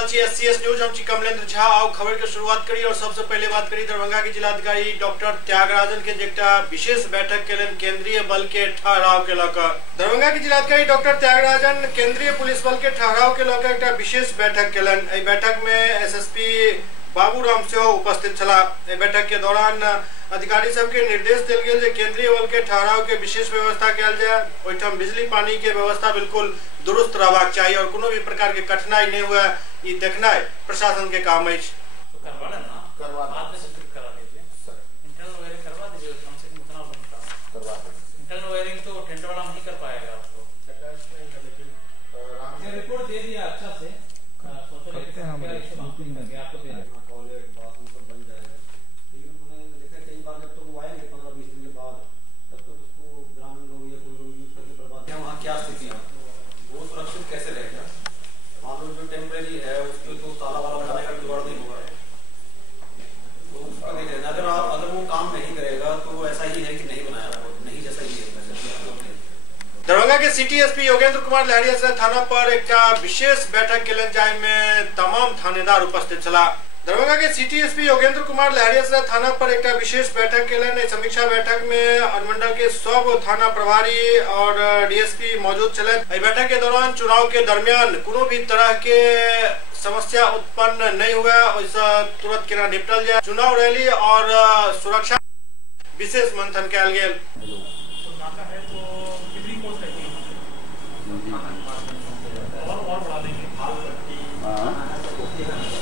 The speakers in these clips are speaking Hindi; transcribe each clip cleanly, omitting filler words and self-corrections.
SCS न्यूज हम कमलेंद्र झा और खबर की शुरुआत करी और सबसे पहले बात करी दरभंगा के जिलाधिकारी डॉक्टर त्यागराजन के जेटा विशेष बैठक के लिए केंद्रीय बल के ठहराव के लेकर दरभंगा के जिलाधिकारी डॉक्टर त्यागराजन केंद्रीय पुलिस बल के ठहराव के लेकर एक विशेष बैठक के बैठक में SSP बाबूराम से उपस्थित छला। बैठक के दौरान अधिकारी सबके निर्देश दिल गए केंद्रीय बल के ठहराव के विशेष व्यवस्था कल जाए। ओहिठाम बिजली पानी के व्यवस्था बिल्कुल दुरुस्त रहबाक चाहिए और कोनो भी प्रकार के कठिनाई नहीं हुआ ये देखना प्रशासन के काम है। रिपोर्ट दे दिया अच्छा से क्या स्थिति है वो सुरक्षित कैसे रहेगा। मान लो जो टेम्परेरी है उसको तो ताला वाला लगाने का जुगाड़ नहीं होगा तो उसका नहीं रहना। अगर वो काम नहीं करेगा तो ऐसा ही है कि नहीं बनाया नहीं जैसा ही है। दरभंगा के सिटी एसपी योगेंद्र कुमार लहरिया से थाना पर एक विशेष बैठक के लिए जाए में तमाम थानेदार उपस्थित चला। दरभंगा के सिटी एसपी योगेंद्र कुमार लहरिया से थाना पर एक विशेष बैठक के लिए समीक्षा बैठक में अनुमंडल के सब थाना प्रभारी और डीएसपी मौजूद चले। बैठक के दौरान चुनाव के दरमियान कोनो भी तरह के समस्या उत्पन्न नहीं हुआ वैसा तुरंत केना निपटल जाए। चुनाव रैली और सुरक्षा विशेष मंथन कल गया।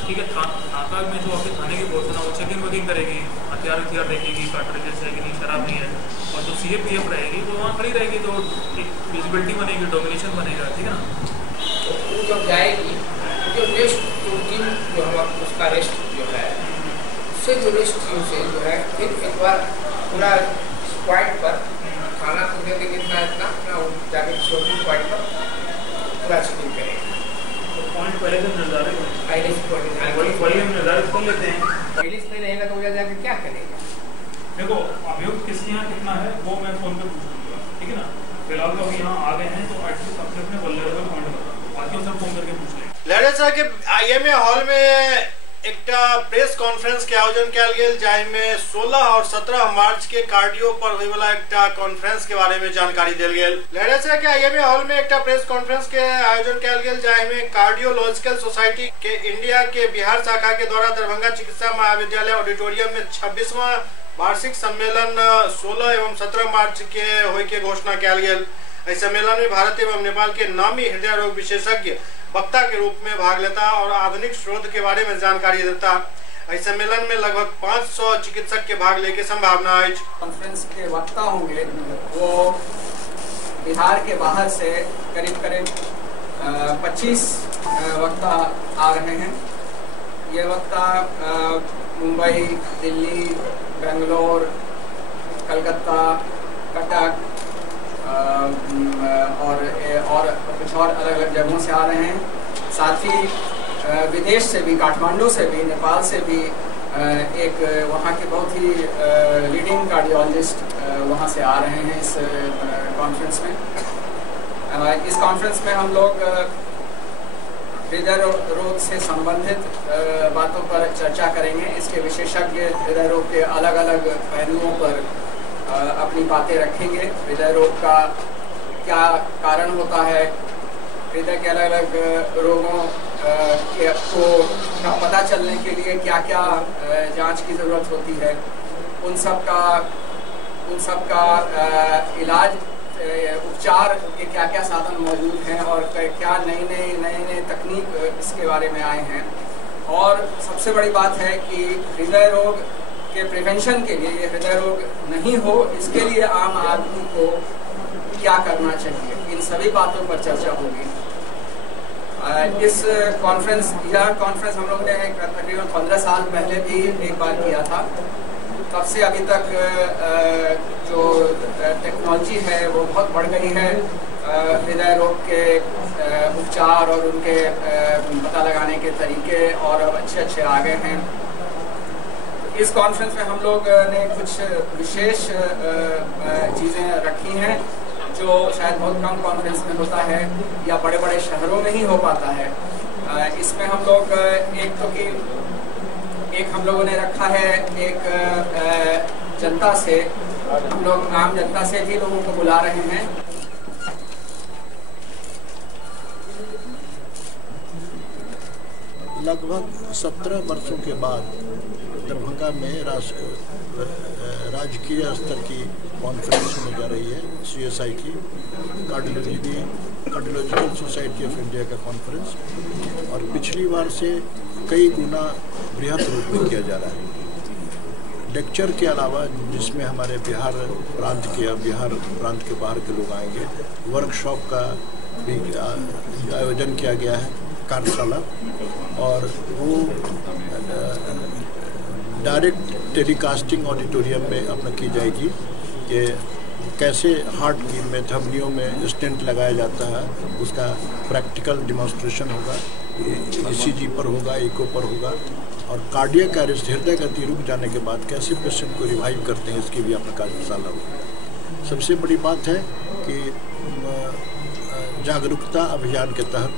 ठीक है, नाका में जो आपके थाने की पोर्शन है वो चेकिंग वेकिंग करेगी, हथियार देखेगी, कार्ट्रिजेस है कि नहीं, शराब नहीं है। और जो CAPF रहेगी वो वहाँ खड़ी रहेगी तो एक विजिबिलिटी बनेगी, डोमिनेशन बनेगा। ठीक है ना, तो वो जब जाएगी जो नेक्स्ट टीम जो हम उसका रेस्ट जो है उससे जो रेस्ट टीम से जो है फिर एक बार पूरा पॉइंट पर खाना को दे देंगे इतना जाके शूटिंग पॉइंट पर पूरा चेकिंग करेंगे। पॉइंट पहले से निर्धारित निर्धारित कर लेते हैं। पहले से नहीं रहेगा तो वो जाके क्या करेगा। देखो अभियुक्त किसके यहाँ कितना है वो मैं फोन पे पूछ लूंगा। ठीक है ना, फिलहाल तो अभी यहाँ आ गए हैं तो एटलीस्ट सबसे अपने वल्नरेबल पॉइंट बता, बाकी सब फोन करके पूछ लेंगे। लहरिया साहब के IMA हॉल में एक प्रेस कॉन्फ्रेंस के आयोजन कल गया जाए में 16 और 17 मार्च के कार्डियो पर हुई वाला एक कॉन्फ्रेंस के बारे में जानकारी दिल गई। लहरिया साहब के IMA हॉल में एक प्रेस कॉन्फ्रेंस के आयोजन कल गया जाए में कार्डियोलॉजिकल सोसाइटी के इंडिया के बिहार शाखा के द्वारा दरभंगा चिकित्सा महाविद्यालय ऑडिटोरियम में 26वां वार्षिक सम्मेलन 16 एवं 17 मार्च के होय के घोषणा कल गई। इस सम्मेलन में भारत एवं नेपाल के नामी हृदय रोग विशेषज्ञ वक्ता के रूप में भाग लेता और आधुनिक शोध के बारे में जानकारी देता। इस सम्मेलन में लगभग 500 चिकित्सक के भाग लेके संभावना है। कॉन्फ्रेंस के वक्ता होंगे वो बिहार के बाहर से करीब 25 वक्ता आ रहे हैं। ये वक्ता मुंबई, दिल्ली, बेंगलोर, कलकत्ता, कटक और कुछ और अलग अलग जगहों से आ रहे हैं। साथ ही विदेश से भी, काठमांडू से भी, नेपाल से भी एक वहाँ के बहुत ही लीडिंग कार्डियोलॉजिस्ट वहाँ से आ रहे हैं इस कॉन्फ्रेंस में। इस कॉन्फ्रेंस में हम लोग हृदय रोग से संबंधित बातों पर चर्चा करेंगे। इसके विशेषज्ञ हृदय रोग के अलग अलग पहलुओं पर अपनी बातें रखेंगे। हृदय रोग का क्या कारण होता है, हृदय के अलग अलग रोगों का पता चलने के लिए क्या क्या जांच की ज़रूरत होती है, उन सब का इलाज उपचार के क्या क्या साधन मौजूद हैं और क्या नई तकनीक इसके बारे में आए हैं। और सबसे बड़ी बात है कि हृदय रोग के प्रिवेंशन के लिए, हृदय रोग नहीं हो इसके लिए आम आदमी को क्या करना चाहिए, इन सभी बातों पर चर्चा होगी। इस कॉन्फ्रेंस हम लोग ने तकरीबन 15 साल पहले भी एक बार किया था। तब से अभी तक जो टेक्नोलॉजी है वो बहुत बढ़ गई है। हृदय रोग के उपचार और उनके पता लगाने के तरीके और अच्छे आ गए हैं। इस कॉन्फ्रेंस में हम लोग ने कुछ विशेष चीज़ें रखी हैं जो शायद बहुत कम कॉन्फ्रेंस में होता है या बड़े बड़े शहरों में ही हो पाता है। इसमें हम लोग एक हम लोगों ने रखा है एक जनता से, हम लोग आम जनता से भी लोगों को बुला रहे हैं। लगभग 17 वर्षों के बाद दरभंगा में राजकीय स्तर की कॉन्फ्रेंस होने जा रही है, CSI की कार्डियोलॉजिकल सोसाइटी ऑफ इंडिया का कॉन्फ्रेंस, और पिछली बार से कई गुना बृहद रूप में किया जा रहा है। लेक्चर के अलावा जिसमें हमारे बिहार प्रांत के बाहर के लोग आएंगे, वर्कशॉप का भी आयोजन किया गया है, कार्यशाला, और वो डायरेक्ट टेलीकास्टिंग ऑडिटोरियम में अपना की जाएगी कि कैसे हार्ट की में धमनियों में स्टेंट लगाया जाता है, उसका प्रैक्टिकल डिमॉन्स्ट्रेशन होगा, ECG पर होगा, इको पर होगा, और कार्डियक अरेस्ट, हृदय गति रुक जाने के बाद कैसे पेशेंट को रिवाइव करते हैं, इसकी भी अपना कार्यशाला होगा। सबसे बड़ी बात है कि जागरूकता अभियान के तहत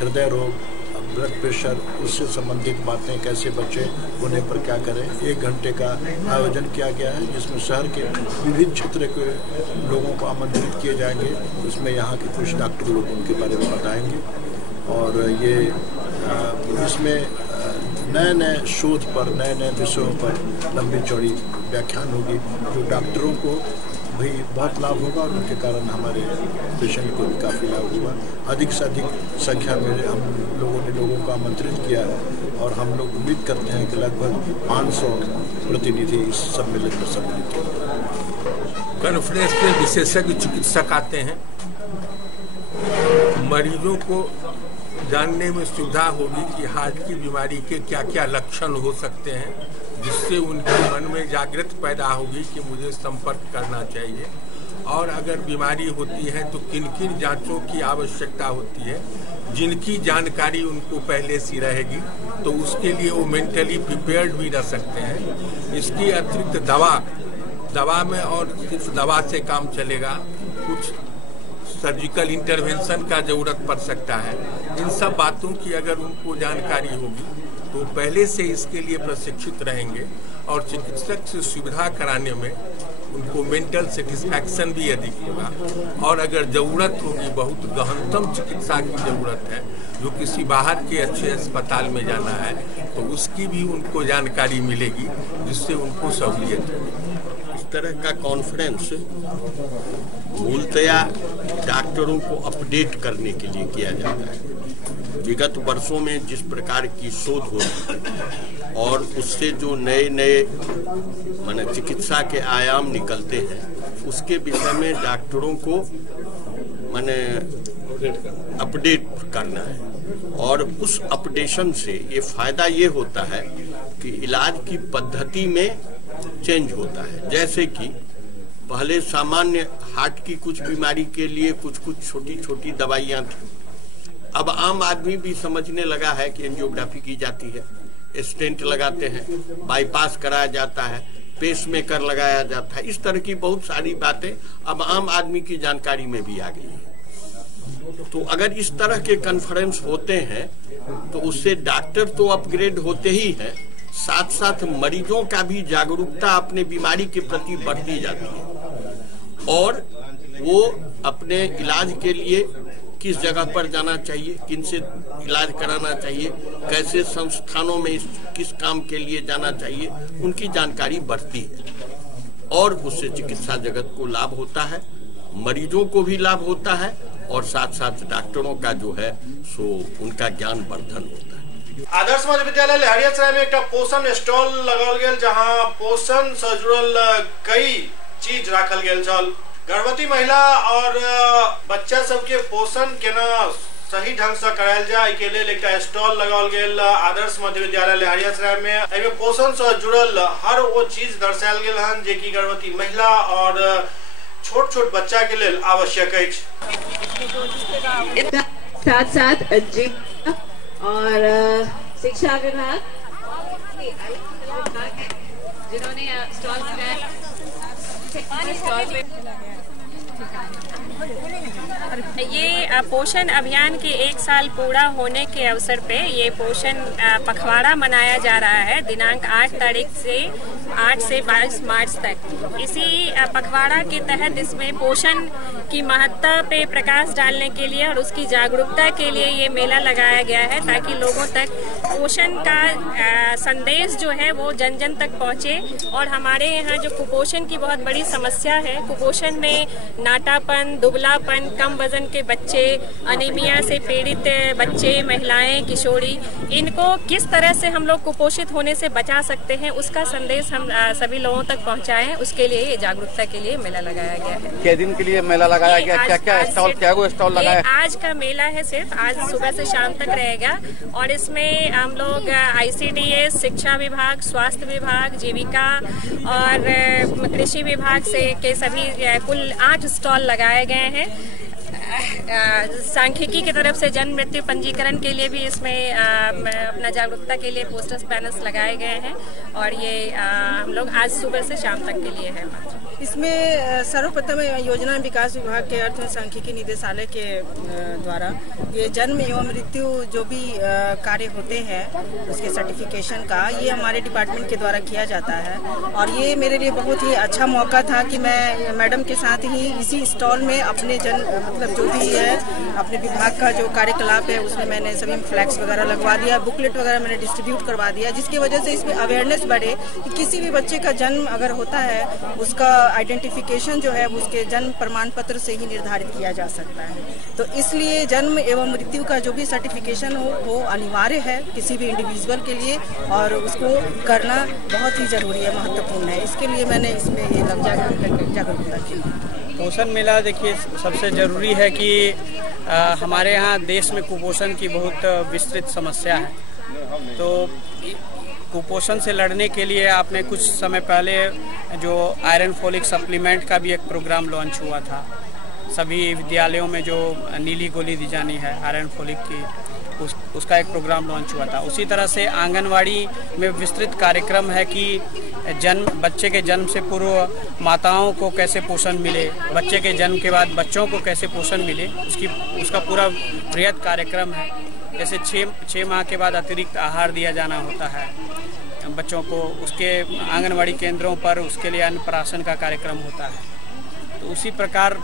हृदय रोग, ब्लड प्रेशर, उससे संबंधित बातें, कैसे बचे, होने पर क्या करें, 1 घंटे का आयोजन किया गया है, जिसमें शहर के विभिन्न क्षेत्र के लोगों को आमंत्रित किए जाएंगे। उसमें यहाँ के कुछ डॉक्टर लोग उनके बारे में बताएंगे, और ये इसमें नए शोध पर, नए विषयों पर लंबी चौड़ी व्याख्यान होगी, जो डॉक्टरों को भी बहुत लाभ होगा, और उनके कारण हमारे पेशेंट को भी काफ़ी लाभ होगा। अधिक से अधिक संख्या में हम लोगों को आमंत्रित किया है, और हम लोग उम्मीद करते हैं कि लगभग 500 प्रतिनिधि इस सम्मेलन में सम्मिलित होंगे। कॉन्फ्रेंस में विशेषज्ञ चिकित्सक आते हैं, मरीजों को जानने में सुविधा होगी कि हार्ट की बीमारी के क्या क्या लक्षण हो सकते हैं, जिससे उनके मन में जागृत पैदा होगी कि मुझे संपर्क करना चाहिए, और अगर बीमारी होती है तो किन किन जांचों की आवश्यकता होती है, जिनकी जानकारी उनको पहले से रहेगी तो उसके लिए वो मेंटली प्रिपेयर्ड भी रह सकते हैं। इसके अतिरिक्त दवा में और सिर्फ दवा से काम चलेगा, कुछ सर्जिकल इंटरवेंशन का जरूरत पड़ सकता है। इन सब बातों की अगर उनको जानकारी होगी तो पहले से इसके लिए प्रशिक्षित रहेंगे, और चिकित्सक से सुविधा कराने में उनको मेंटल सेटिस्फैक्शन भी अधिक होगा। और अगर ज़रूरत होगी, बहुत गहनतम चिकित्सा की ज़रूरत है, जो किसी बाहर के अच्छे अस्पताल में जाना है, तो उसकी भी उनको जानकारी मिलेगी, जिससे उनको सहूलियत होगी। इस तरह का कॉन्फ्रेंस मूलतया डॉक्टरों को अपडेट करने के लिए किया जाता है। विगत वर्षों में जिस प्रकार की शोध होती है और उससे जो नए माने चिकित्सा के आयाम निकलते हैं, उसके विषय में डॉक्टरों को माने अपडेट करना है, और उस अपडेशन से ये फायदा ये होता है कि इलाज की पद्धति में चेंज होता है। जैसे कि पहले सामान्य हार्ट की कुछ बीमारी के लिए कुछ छोटी छोटी दवाइयाँ थी, अब आम आदमी भी समझने लगा है कि एंजियोग्राफी की जाती है, स्टेंट लगाते हैं, बाईपास कराया जाता है, पेसमेकर लगाया जाता है। इस तरह की बहुत सारी बातें अब आम आदमी की जानकारी में भी आ गई है। तो अगर इस तरह के कॉन्फ्रेंस होते हैं तो उससे डॉक्टर तो अपग्रेड होते ही हैं, साथ साथ मरीजों का भी जागरूकता अपने बीमारी के प्रति बढ़ती जाती है, और वो अपने इलाज के लिए किस जगह पर जाना चाहिए, किन से इलाज कराना चाहिए, कैसे संस्थानों में किस काम के लिए जाना चाहिए, उनकी जानकारी बढ़ती है, और उससे चिकित्सा जगत को लाभ होता है, मरीजों को भी लाभ होता है, और साथ साथ डॉक्टरों का जो है सो उनका ज्ञान वर्धन होता है। आदर्श मध्य विद्यालय लहरियासराय में एक पोषण स्टॉल लगाल गेल, जहां पोषण से जुड़ल कई चीज राखल गेल छल। गर्भवती महिला और बच्चा सबके पोषण केना सही ढंग से करायल जाए के लिए एक स्टॉल लगाल गेल आदर्श मध्य विद्यालय लहरियासराय में। एमे पोषण से जुड़ल हर वो चीज दर्शायल गेल हन जे की गर्भवती महिला और छोट छोट बच्चा के लिए आवश्यक है। साथ साथ जिम और शिक्षा विभाग जिन्होंने स्टॉल लगाया ये पोषण अभियान के 1 साल पूरा होने के अवसर पे ये पोषण पखवाड़ा मनाया जा रहा है दिनांक 8 से 22 मार्च तक। इसी पखवाड़ा के तहत इसमें पोषण की महत्ता पे प्रकाश डालने के लिए और उसकी जागरूकता के लिए ये मेला लगाया गया है, ताकि लोगों तक पोषण का संदेश जो है वो जन जन तक पहुँचे। और हमारे यहाँ जो कुपोषण की बहुत बड़ी समस्या है, कुपोषण में नाटापन, दुबलापन, कम वजन के बच्चे, अनीमिया से पीड़ित बच्चे, महिलाएं, किशोरी, इनको किस तरह से हम लोग कुपोषित होने से बचा सकते हैं उसका संदेश हम सभी लोगों तक पहुंचाएं। उसके लिए जागरूकता के लिए मेला लगाया गया है। कितने दिन के लिए मेला लगाया गया? क्या स्टॉल लगाया? आज का मेला है, सिर्फ आज सुबह से शाम तक रहेगा और इसमें हम लोग ICDS, शिक्षा विभाग, स्वास्थ्य विभाग, जीविका और कृषि विभाग से के सभी कुल 8 स्टॉल लगाए गए हैं। सांख्यिकी की तरफ से जन्म मृत्यु पंजीकरण के लिए भी इसमें अपना जागरूकता के लिए पोस्टर्स, पैनल्स लगाए गए हैं और ये हम लोग आज सुबह से शाम तक के लिए है। इसमें सर्वप्रथम योजना विकास विभाग के अर्थ एवं सांख्यिकी निदेशालय के द्वारा ये जन्म एवं मृत्यु जो भी कार्य होते हैं उसके सर्टिफिकेशन का, ये हमारे डिपार्टमेंट के द्वारा किया जाता है। और ये मेरे लिए बहुत ही अच्छा मौका था कि मैं मैडम के साथ ही इसी स्टॉल में अपने मतलब जो भी है अपने विभाग का जो कार्यकलाप है उसमें मैंने सभी फ्लैक्स वगैरह लगवा दिया, बुकलेट वगैरह मैंने डिस्ट्रीब्यूट करवा दिया, जिसकी वजह से इसमें अवेयरनेस बढ़े कि किसी भी बच्चे का जन्म अगर होता है उसका आइडेंटिफिकेशन जो है उसके जन्म प्रमाण पत्र से ही निर्धारित किया जा सकता है। तो इसलिए जन्म एवं मृत्यु का जो भी सर्टिफिकेशन हो वो अनिवार्य है किसी भी इंडिविजुअल के लिए और उसको करना बहुत ही जरूरी है, महत्वपूर्ण है। इसके लिए मैंने इसमें ये जागरूकता की। पोषण मेला देखिए सबसे ज़रूरी है कि हमारे यहाँ देश में कुपोषण की बहुत विस्तृत समस्या है। तो कुपोषण से लड़ने के लिए आपने कुछ समय पहले जो आयरन फोलिक सप्लीमेंट का भी एक प्रोग्राम लॉन्च हुआ था। सभी विद्यालयों में जो नीली गोली दी जानी है आयरन फोलिक की, उसका एक प्रोग्राम लॉन्च हुआ था। उसी तरह से आंगनवाड़ी में विस्तृत कार्यक्रम है कि बच्चे के जन्म से पूर्व माताओं को कैसे पोषण मिले, बच्चे के जन्म के बाद बच्चों को कैसे पोषण मिले, उसका पूरा बृहद कार्यक्रम है। जैसे 6 माह के बाद अतिरिक्त आहार दिया जाना होता है बच्चों को, उसके आंगनवाड़ी केंद्रों पर उसके लिए अन्नप्राशन का कार्यक्रम होता है। तो उसी प्रकार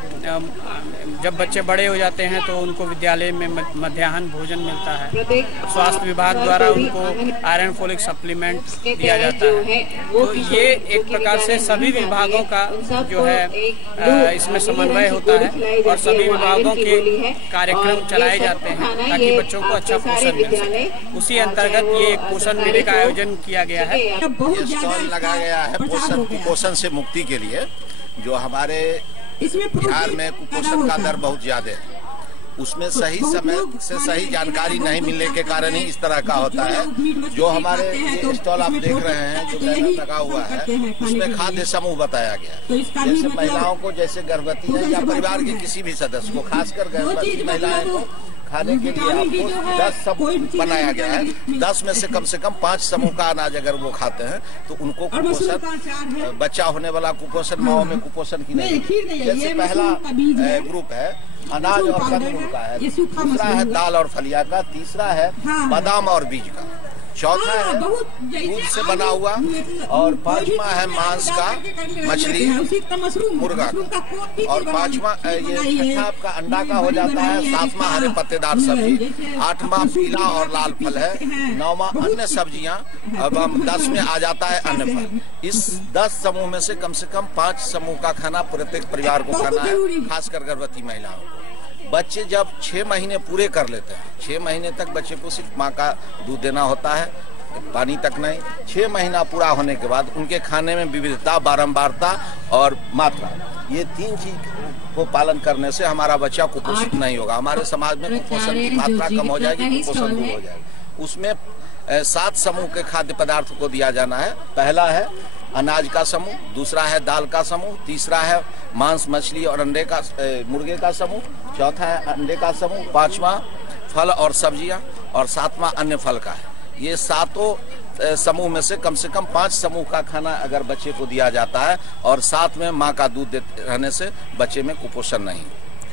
जब बच्चे बड़े हो जाते हैं तो उनको विद्यालय में मध्याह्न भोजन मिलता है। स्वास्थ्य विभाग द्वारा उनको आयरन फोलिक सप्लीमेंट दिया जाता है। तो ये एक प्रकार से सभी विभागों का जो है इसमें समन्वय होता है और सभी विभागों के कार्यक्रम चलाए जाते हैं ताकि बच्चों को अच्छा पोषण मिल सके। उसी अंतर्गत ये एक पोषण मेले का आयोजन किया गया है। स्टॉल लगाया गया है कुपोषण से मुक्ति के लिए। जो हमारे बिहार में कुपोषण का दर बहुत ज्यादा है, उसमें सही समय से सही जानकारी नहीं मिलने के कारण ही इस तरह का होता है। जो हमारे ये स्टॉल आप देख रहे हैं जो बैनर लगा हुआ है उसमें खाद्य समूह बताया गया है। जैसे महिलाओं को, जैसे गर्भवती है या परिवार के किसी भी सदस्य को, खासकर गर्भवती महिलाएं को खाने के लिए आपको 10 समूह बनाया गया है। 10 में से कम 5 समूह का अनाज अगर वो खाते हैं तो उनको कुपोषण, बच्चा होने वाला कुपोषण, माओ में कुपोषण की नहीं। जैसे पहला ग्रुप है अनाज और कंदमूल का है, दूसरा है दाल और फलिया का, तीसरा है बादाम और बीज का, चौथा है दूध से बना हुआ और पांचवा है मांस का, मछली, मुर्गा का, और पांचवा ये छठा आपका अंडा का हो जाता है, सातवां हरे पत्तेदार सब्जी, आठवां पीला और लाल फल है, नौवां अन्य सब्जियां, अब 10 में आ जाता है अन्य फल। इस 10 समूह में से कम 5 समूह का खाना प्रत्येक परिवार को खाना है, खासकर गर्भवती महिलाओं को। बच्चे जब 6 महीने पूरे कर लेते हैं, 6 महीने तक बच्चे को सिर्फ माँ का दूध देना होता है, पानी तक नहीं। 6 महीना पूरा होने के बाद उनके खाने में विविधता, बारंबारता और मात्रा, ये 3 चीज को पालन करने से हमारा बच्चा कुपोषित नहीं होगा। हमारे समाज में कुपोषण की मात्रा कम हो जाएगी, कुपोषण दूर हो जाएगा। उसमें 7 समूह के खाद्य पदार्थ को दिया जाना है। पहला है अनाज का समूह, दूसरा है दाल का समूह, तीसरा है मांस, मछली और अंडे का, मुर्गे का समूह, चौथा है अंडे का समूह, पांचवा फल और सब्जियां और सातवां अन्य फल का है। ये 7 समूह में से कम 5 समूह का खाना अगर बच्चे को दिया जाता है और साथ में माँ का दूध रहने से बच्चे में कुपोषण नहीं।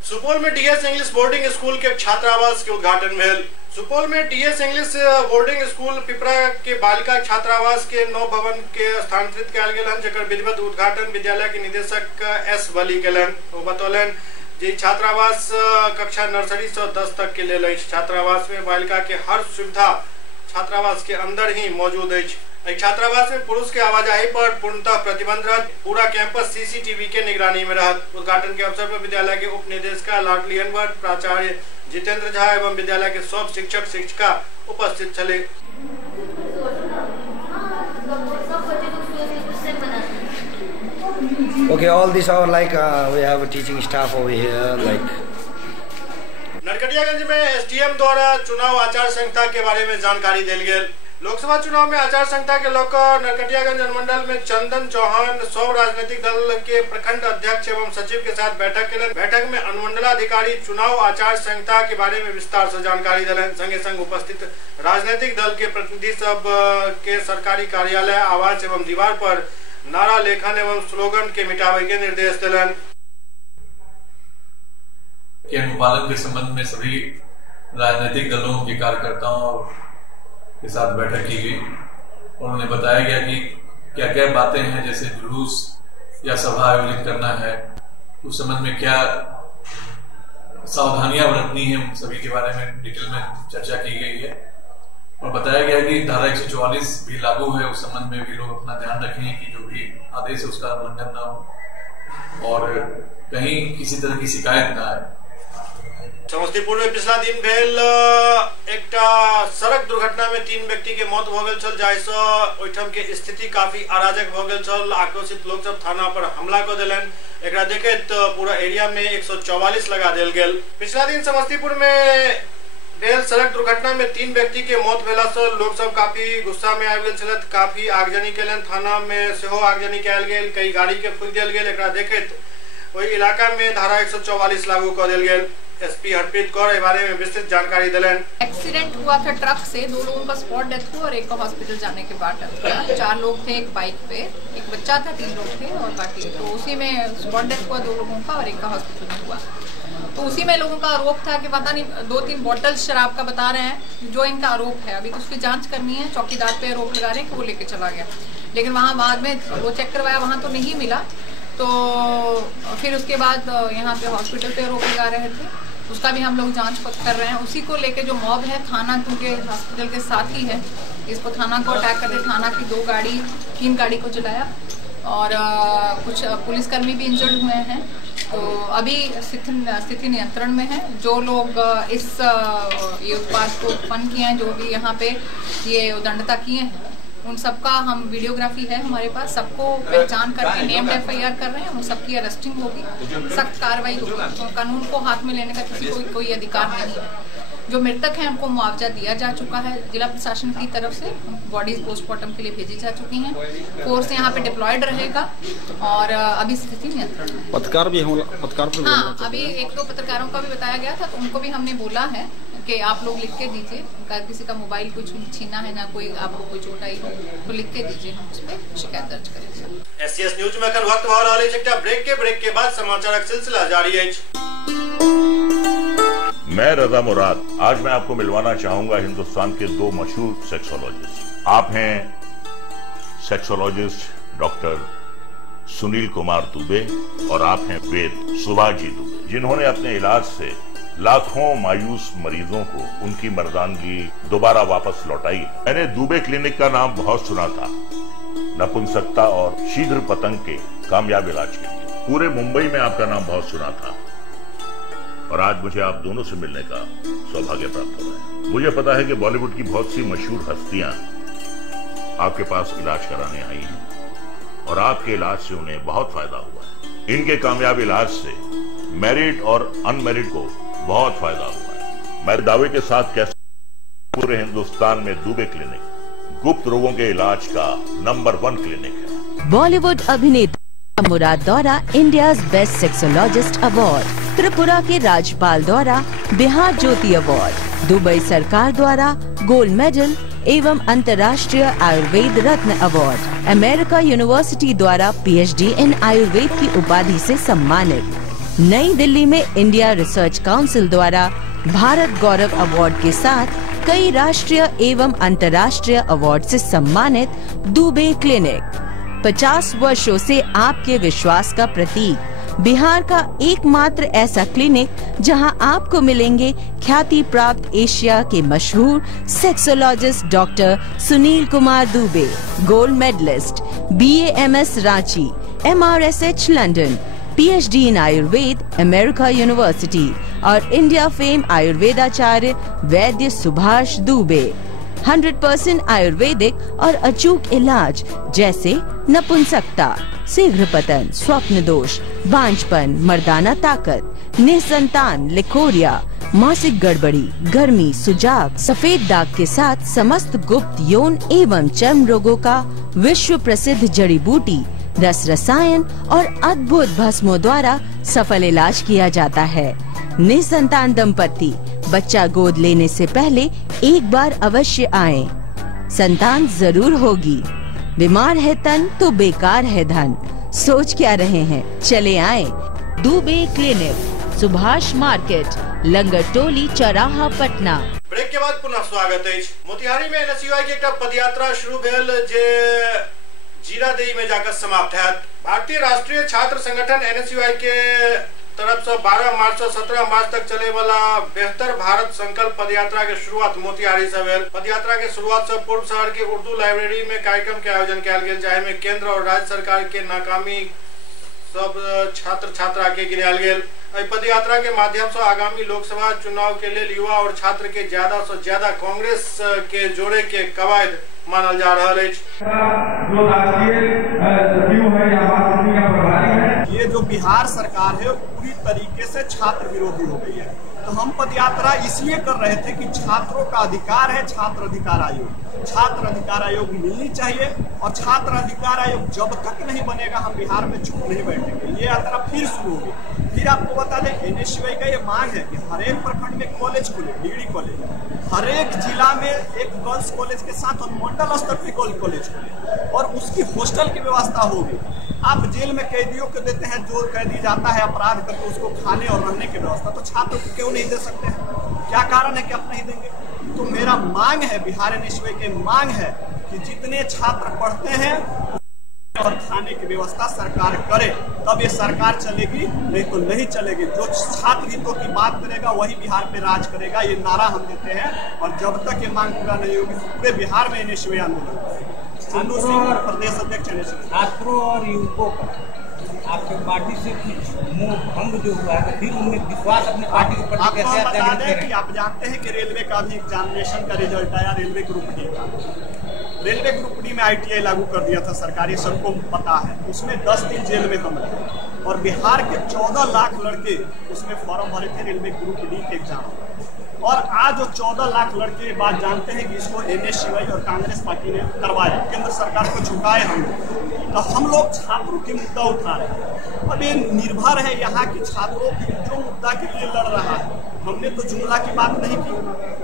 सुपौल में डीएस इंग्लिश बोर्डिंग स्कूल के छात्रावास के उद्घाटन भेल। सुपौल में DS English boarding school Pipra के बालिका छात्रावास के नव भवन के स्थानांतरित कयल गेल हन, जेकर विधिवत उद्घाटन विद्यालय के निदेशक एस बली केलन। वो बतौलन जे छात्रावास कक्षा नर्सरी से 10 तक के लेल अछि। छात्रावास में बालिका के हर सुविधा छात्रावास के अंदर ही मौजूद अछि। छात्रावास में पुरुष के आवाजाही पर पूर्णतः प्रतिबंध रहत। पूरा कैंपस सीसीटीवी के निगरानी में रहत। उद्घाटन के अवसर पर विद्यालय के उप निदेशक लाडली अनवर, प्राचार्य जितेंद्र झा एवं विद्यालय के सब शिक्षक शिक्षिका उपस्थित छले। Okay, all these are like we have a teaching staff over here like. Narkatiaganj में एसडीएम द्वारा चुनाव आचार संहिता के बारे में जानकारी देल गेल। लोकसभा चुनाव में आचार संहिता के लेकर नरकटियागंज अनुमंडल में चंदन चौहान सब राजनीतिक दल के प्रखंड अध्यक्ष एवं सचिव के साथ बैठक केलन। बैठक में अनुमंडलाधिकारी चुनाव आचार संहिता के बारे में विस्तार से जानकारी दिलन। संगे संग उपस्थित राजनीतिक दल के प्रतिनिधि सब के सरकारी कार्यालय, आवास एवं दीवार पर नारा लेखन एवं स्लोगन के मिटावे के निर्देश दिलन। अनुपालन के संबंध में सभी राजनीतिक दलों के कार्यकर्ताओं के साथ बैठक की गई। उन्होंने बताया गया कि क्या क्या बातें हैं, जैसे जुलूस या सभा आयोजित करना है, उस संबंध में क्या सावधानियां बरतनी है, सभी के बारे में डिटेल में चर्चा की गई है। और बताया गया कि धारा 144 भी लागू है, उस संबंध में भी लोग अपना ध्यान रखें कि जो भी आदेश है उसका उल्लंघन न हो और कहीं किसी तरह की शिकायत न आए। समस्तीपुर में पिछला दिन भेल एक सड़क दुर्घटना में 3 व्यक्ति के मौत भ गेल छल, जाहिसँ ओहिठाम के स्थिति काफी अराजक भ गेल छल। आक्रोशित लोग सब थाना पर हमला कर देलन। एकरा देखैत पूरा एरिया में 144 लगा देल गेल। पिछला दिन समस्तीपुर में भेल सड़क दुर्घटना में 3 व्यक्ति के मौत भेला से लोग सब काफी गुस्सा में आबि गेल छलथि। काफी आगजनी केलन। थाना में सेहो आगजनी कयल गेल, कई गाड़ी के फूंक देल गेल। एकरा देखैत ओहि इलाका में धारा 144 लागू कर देल गेल। एसपी हरप्रीत कौर इस बारे में विस्तृत जानकारी दिलन। एक्सीडेंट हुआ था ट्रक से, 2 लोगों का स्पॉट डेथ हुआ और एक का हॉस्पिटल जाने के बाद डेथ हुआ। 4 लोग थे एक बाइक पे, एक बच्चा था, 3 लोग थे और बाकी तो उसी में स्पॉट डेथ हुआ 2 लोगों का और एक का हॉस्पिटल में हुआ। तो उसी में लोगों का आरोप था कि पता नहीं 2-3 बॉटल शराब का बता रहे हैं, जो इनका आरोप है। अभी तो उसकी जांच करनी है। चौकीदार पे आरोप लगा रहे हैं कि वो लेके चला गया, लेकिन वहाँ बाद में वो चेक करवाया, वहाँ तो नहीं मिला। तो फिर उसके बाद यहाँ पे हॉस्पिटल पे आरोप लगा रहे थे, उसका भी हम लोग जांच कर रहे हैं। उसी को लेके जो मॉब है, थाना क्योंकि हॉस्पिटल के साथ ही है, इसको थाना को अटैक करके थाना की 3 गाड़ी को जलाया और कुछ पुलिसकर्मी भी इंजर्ड हुए हैं। तो अभी स्थिति नियंत्रण में है। जो लोग ये उत्पाद को उत्पन्न किए हैं, जो भी यहाँ पे ये उदंडता किए हैं, उन सबका हम वीडियोग्राफी है हमारे पास, सबको पहचान करके नेम्ड FIR कर रहे हैं। उन सबकी अरेस्टिंग होगी, सख्त कार्रवाई होगी। तो कानून को हाथ में लेने का किसी को कोई अधिकार नहीं है। जो मृतक हैं उनको मुआवजा दिया जा चुका है जिला प्रशासन की तरफ से। बॉडीज पोस्टमार्टम के लिए भेजी जा चुकी हैं। फोर्स यहाँ पे डिप्लॉयड रहेगा और अभी स्थिति नियंत्रण में। पत्रकार भी हाँ, अभी 1-2 पत्रकारों का भी बताया गया था, तो उनको भी हमने बोला है कि आप लोग लिख के दीजिए, अगर किसी का मोबाइल कुछ छीना है ना कोई आपको कोई चोट आई हो तो लिख के दीजिए, हम उस पर शिकायत दर्ज करेंगे। SCS न्यूज में अखन वक्त भ रहल अछि। ब्रेक के बाद समाचारक सिलसिला जारी अछि। मैं रजा मुराद, आज मैं आपको मिलवाना चाहूंगा हिंदुस्तान के 2 मशहूर सेक्सोलॉजिस्ट। आप हैं सेक्सोलॉजिस्ट डॉक्टर सुनील कुमार दुबे और आप हैं वेद सुभाष जी दुबे, जिन्होंने अपने इलाज से लाखों मायूस मरीजों को उनकी मर्दानगी दोबारा वापस लौटाई। मैंने दुबे क्लिनिक का नाम बहुत सुना था, नपुंसकता और शीघ्र पतंग के कामयाब इलाज के लिए। पूरे मुंबई में आपका नाम बहुत सुना था और आज मुझे आप दोनों से मिलने का सौभाग्य प्राप्त हो रहा है। मुझे पता है कि बॉलीवुड की बहुत सी मशहूर हस्तियां आपके पास इलाज कराने आई हैं और आपके इलाज से उन्हें बहुत फायदा हुआ है। इनके कामयाब इलाज से मैरिड और अनमैरिड को बहुत फायदा हुआ है। मैं दावे के साथ कह पूरे हिंदुस्तान में दुबे क्लिनिक गुप्त रोगों के इलाज का नंबर 1 क्लिनिक है। बॉलीवुड अभिनेता मुराद द्वारा India best sexologist award, Tripura के राज्यपाल द्वारा बिहार ज्योति अवार्ड, दुबई सरकार द्वारा गोल्ड मेडल एवं अंतर्राष्ट्रीय आयुर्वेद रत्न अवार्ड, अमेरिका यूनिवर्सिटी द्वारा PhD इन आयुर्वेद की उपाधि से सम्मानित। नई दिल्ली में इंडिया रिसर्च काउंसिल द्वारा भारत गौरव अवार्ड के साथ कई राष्ट्रीय एवं अंतर्राष्ट्रीय अवार्ड से सम्मानित दुबे क्लिनिक 50 वर्षों से आपके विश्वास का प्रतीक, बिहार का एकमात्र ऐसा क्लिनिक जहां आपको मिलेंगे ख्याति प्राप्त एशिया के मशहूर sexologist doctor Sunil Kumar Dubey, gold medalist, BAMS Ranchi, MRSH London, PhD in Ayurveda, America university और इंडिया फेम आयुर्वेदाचार्य वैद्य सुभाष दुबे। 100% आयुर्वेदिक और अचूक इलाज जैसे नपुंसकता, शीघ्र पतन, स्वप्न दोष, बांझपन, मर्दाना ताकत, निसंतान, लिकोरिया, मासिक गड़बड़ी, गर्मी, सुजाग, सफेद दाग के साथ समस्त गुप्त यौन एवं चर्म रोगों का विश्व प्रसिद्ध जड़ी बूटी, रस रसायन और अद्भुत भस्मों द्वारा सफल इलाज किया जाता है। निसंतान दंपति बच्चा गोद लेने से पहले एक बार अवश्य आएं। संतान जरूर होगी। बीमार है तन तो बेकार है धन। सोच क्या रहे हैं, चले आए। दुबे क्लिनिक, सुभाष मार्केट, लंगर टोली, चौराहा, पटना। ब्रेक के बाद पुनः स्वागत है। मोतिहारी में NSUI के एक पदयात्रा शुरू भेल जे जीरादेई में जाकर समाप्त है। भारतीय राष्ट्रीय छात्र संगठन NSUI के तरफ से 12 मार्च से 17 मार्च तक चले वाला बेहतर भारत संकल्प पदयात्रा के शुरुआत मोतिहारी से भेल। पदयात्रा के शुरुआत से पूर्व शहर के उर्दू लाइब्रेरी में कार्यक्रम के आयोजन किया गया, जाहि में केंद्र और राज्य सरकार के नाकामी सब छात्र छात्रा के गिनायल गेल। पदयात्रा के माध्यम से आगामी लोकसभा चुनाव के लिए युवा और छात्र के ज्यादा से ज्यादा कांग्रेस के जोड़े के कवायद मानल जा रहा है। ये जो बिहार सरकार है पूरी तरीके से छात्र विरोधी हो गई है। तो हम पदयात्रा इसलिए कर रहे थे कि छात्रों का अधिकार है छात्र अधिकार आयोग। छात्र अधिकार आयोग मिलनी चाहिए और छात्र अधिकार आयोग जब तक नहीं बनेगा हम बिहार में चुप नहीं बैठेंगे। ये यात्रा फिर शुरू होगी। फिर आपको बता दें NSUI का ये मांग है कि हर एक प्रखंड में कॉलेज खुले, डिग्री कॉलेज, हर एक जिला में एक गर्ल्स कॉलेज के साथ अनुमंडल स्तर पर कॉलेज खुले और उसकी हॉस्टल की व्यवस्था होगी। आप जेल में कैदियों को देते हैं, जो कैदी जाता है अपराध करके उसको खाने और रहने की व्यवस्था, तो छात्र को क्यों नहीं दे सकते हैं? क्या कारण है कि आप नहीं देंगे? तो मेरा मांग है, बिहार NSUI की मांग है कि जितने छात्र पढ़ते हैं और खाने की व्यवस्था सरकार करे, तब ये सरकार चलेगी, नहीं तो नहीं चलेगी। जो छात्र हितों की बात करेगा वही बिहार पे राज करेगा, ये नारा हम देते हैं। और जब तक ये मांग पूरा नहीं होगी पूरे बिहार में NSUI आंदोलन। प्रदेश अध्यक्ष NSUI। छात्रों और युवकों का आपके पार्टी से कुछ मोह भंग जो हुआ है, फिर उनमें विश्वास अपने पार्टी के प्रति कैसे बता दें कि आप जानते हैं कि रेलवे का भी एग्जामिनेशन का रिजल्ट आया, रेलवे ग्रुप डी का। रेलवे ग्रुप डी में ITI लागू कर दिया था सरकारी, सबको पता है। उसमें 10 दिन जेल में हम रहे और बिहार के 14 लाख लड़के उसमें फॉर्म भरे थे रेलवे ग्रुप डी के एग्जाम। और आज जो 14 लाख लड़के बात जानते हैं कि इसको NSUI और कांग्रेस पार्टी ने करवाया, केंद्र सरकार को झुकाए हम लोग। तो हम लोग छात्रों की मुद्दा उठा रहे हैं। अब ये निर्भर है यहाँ के छात्रों की जो मुद्दा के लिए लड़ रहा है। हमने तो जुमला की बात नहीं की,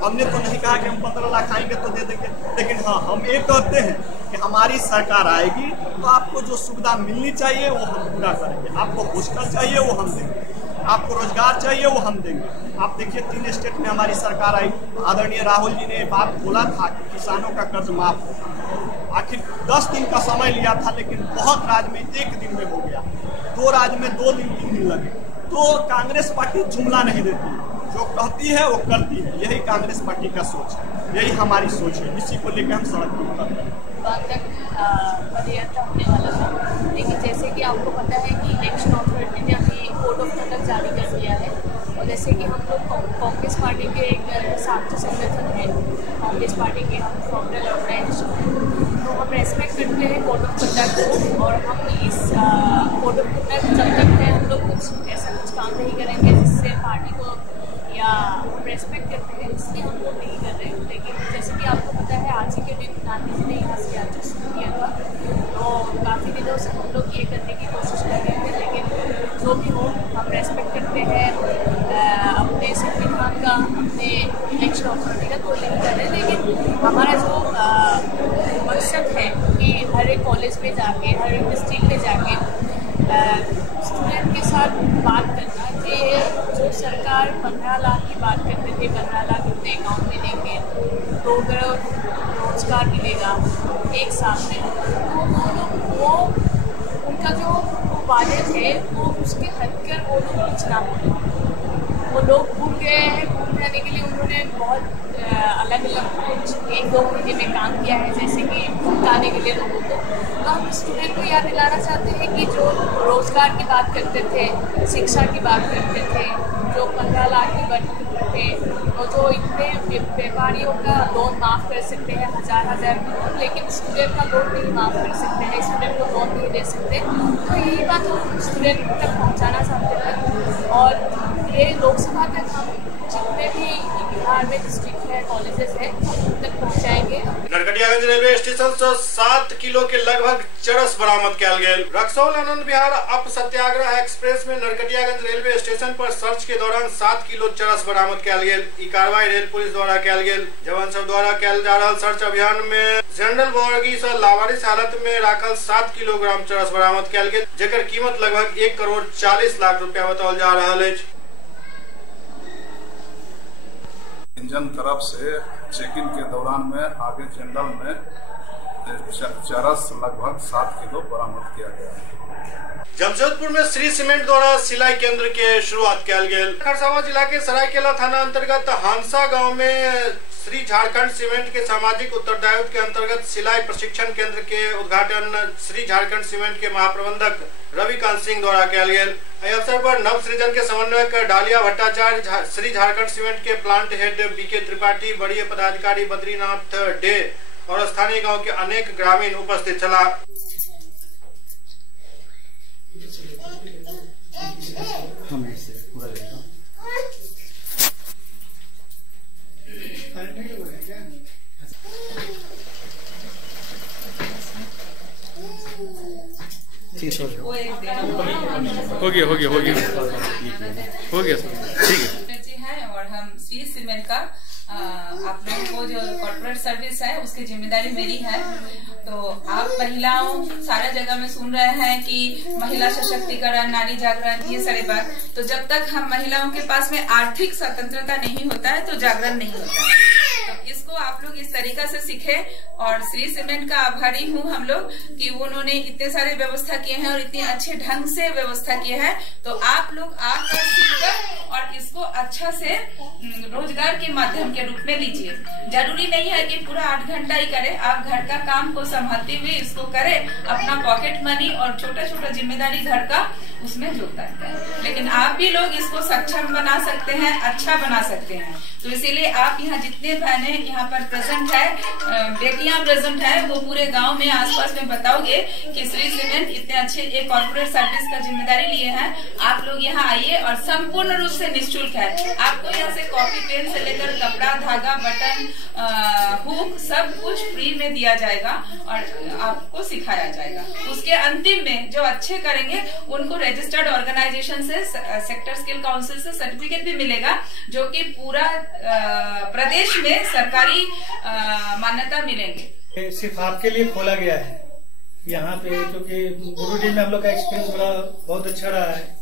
हमने तो नहीं कहा कि हम 15 लाख आएंगे तो दे देंगे, लेकिन हाँ हम ये कहते हैं कि हमारी सरकार आएगी तो आपको जो सुविधा मिलनी चाहिए वो हम पूरा करेंगे। आपको हॉस्टल चाहिए वो हम देंगे, आपको रोजगार चाहिए वो हम देंगे। आप देखिए 3 स्टेट में हमारी सरकार आई, आदरणीय राहुल जी ने बात बोला था कि किसानों का कर्ज माफ होगा। आखिर 10 दिन का समय लिया था, लेकिन बहुत राज्य में 1 दिन में हो गया, 2 राज्य में 2 दिन 3 दिन लगे। तो कांग्रेस पार्टी जुमला नहीं देती, जो कहती है वो करती है। यही कांग्रेस पार्टी का सोच है, यही हमारी सोच है। इसी को लेकर हम सड़क पर उतरते हैं। पदयात्रा होने वाला था, लेकिन जैसे कि आपको पता है कि इलेक्शन अथॉरिटी ने अभी कोड ऑफ कंडक्ट जारी कर दिया है। और जैसे कि हम लोग कांग्रेस पार्टी के एक छात्र संगठन है, कांग्रेस पार्टी के हम फाउंडर ऑर्गेनाइजेशन, तो हम रेस्पेक्ट करते हैं कोड ऑफ कंडक्ट को। और हम इस कोड ऑफ कंडक्ट जब तक है हम लोग कुछ ऐसा कुछ काम नहीं करेंगे जिससे पार्टी को या हम रेस्पेक्ट करते हैं, इसलिए हम लोग नहीं कर रहे। लेकिन जैसे कि आपको पता है आज ही के दिन गांधी जी ने यहाँ से यात्रा शुरू किया था, तो काफ़ी दिनों से हम लोग ये करने की कोशिश कर रहे थे। लेकिन जो भी हो हम रेस्पेक्ट करते हैं अपने संविधान का, अपने इलेक्शन अथॉरिटी का, कोई नहीं कर रहे। लेकिन हमारा जो मकसद है कि हर एक कॉलेज में जाके, हर एक डिस्ट्रिक्ट में जाके स्टूडेंट के साथ बात करना, सरकार 15 लाख की बात करते थे, 15 लाख अपने अकाउंट में देंगे, 2 करोड़ रोजगार मिलेगा एक साल में, तो वो उनका जो वादे थे वो उसके हटकर वो लोग कुछ ना बोले। वो लोग भूल गए हैं, भूल जाने के लिए उन्होंने बहुत अलग अलग कुछ 1-2 महीने में काम किया है, जैसे कि भुगताने के लिए लोगों को। तो हम स्टूडेंट को याद दिलाना चाहते हैं कि जो रोजगार की बात करते थे, शिक्षा की बात करते थे, जो 15 लाख की बात करते थे, और जो इतने व्यापारियों का लोन माफ़ कर सकते हैं, हजार की लोन, लेकिन स्टूडेंट का लोन नहीं माफ़ कर सकते हैं, स्टूडेंट को लोन नहीं दे सकते। तो यही बात हम स्टूडेंट तक पहुँचाना चाहते हैं। और ये लोकसभा तक हम जितने भी बिहार में डिस्ट्रिक्ट है, कॉलेजेस है, तक पहुँचाएंगे। नरकटियागंज रेलवे स्टेशन से 7 किलो के लगभग चरस बरामद किया गया। रक्सौल आनंद विहार अप सत्याग्रह एक्सप्रेस में नरकटियागंज रेलवे स्टेशन पर सर्च के दौरान 7 किलो चरस बरामद किया गया। ई कार्रवाई रेल पुलिस द्वारा किया गया। जवान सब द्वारा किया जा रहा सर्च अभियान में जनरल बोर्गी से लावारिस हालत में राखल 7 किलोग्राम चरस बरामद किया गया, जेकर कीमत लगभग 1 करोड़ 40 लाख रुपया बताओल जा रहा है। इंजन तरफ से चेकिंग के दौरान में आगे जनरल में चरस लगभग 7 किलो बरामद किया गया। जमशेदपुर में श्री सीमेंट द्वारा सिलाई केंद्र के शुरुआत किया गया। खरसावां जिला के सरायकेला थाना अंतर्गत हांसा गांव में श्री झारखंड सीमेंट के सामाजिक उत्तरदायित्व के अंतर्गत सिलाई प्रशिक्षण केंद्र के उद्घाटन श्री झारखंड सीमेंट के महाप्रबंधक रविकांत सिंह द्वारा किया गया। अवसर पर नव सृजन के समन्वयक डालिया भट्टाचार्य, श्री झारखंड सीमेंट के प्लांट हेड बीके त्रिपाठी, वरीय पदाधिकारी बद्रीनाथ डे और स्थानीय गांव के अनेक ग्रामीण उपस्थित चला। हो गया ठीक है। और हम श्री सीमेंट का आप लोगों को जो कॉर्पोरेट सर्विस है उसकी जिम्मेदारी मेरी है। तो आप महिलाओं सारा जगह में सुन रहे हैं कि महिला सशक्तिकरण, नारी जागरण, ये सारे बात। तो जब तक हम महिलाओं के पास में आर्थिक स्वतंत्रता नहीं होता है तो जागरण नहीं होता है। तो इसको आप लोग इस तरीका से सीखे। और श्री सीमेंट का आभारी हूँ हम लोग कि उन्होंने इतने सारे व्यवस्था किए हैं और इतने अच्छे ढंग से व्यवस्था किए हैं। तो आप लोग आकर सीखकर और इसको अच्छा से रोजगार के माध्यम के रूप में लीजिए। जरूरी नहीं है कि पूरा 8 घंटा ही करे, आप घर का काम को संभालते हुए इसको करें, अपना पॉकेट मनी और छोटा छोटा जिम्मेदारी घर का उसमें जोड़ता है। लेकिन आप भी लोग इसको सक्षम बना सकते हैं, अच्छा बना सकते हैं। तो इसीलिए आप यहाँ जितने बहनें यहाँ पर प्रेजेंट है, बेटियां प्रेजेंट है, वो पूरे गांव में आसपास में बताओगे कि श्री सीमेंट इतने अच्छे एक कॉर्पोरेट सर्विस का जिम्मेदारी लिए हैं। आप लोग यहाँ आइए और संपूर्ण रूप से निःशुल्क है। आपको यहाँ से कॉपी पेन से लेकर कपड़ा, धागा, बटन, हुक सब कुछ फ्री में दिया जाएगा और आपको सिखाया जाएगा। उसके अंतिम में जो अच्छे करेंगे उनको रजिस्टर्ड ऑर्गेनाइजेशन से, सेक्टर स्किल काउंसिल से सर्टिफिकेट भी मिलेगा, जो कि पूरा प्रदेश में सरकारी मान्यता मिलेंगे। सिर्फ आपके लिए खोला गया है यहाँ पे, क्योंकि गुरुजी में हम लोग का एक्सपीरियंस बहुत अच्छा रहा है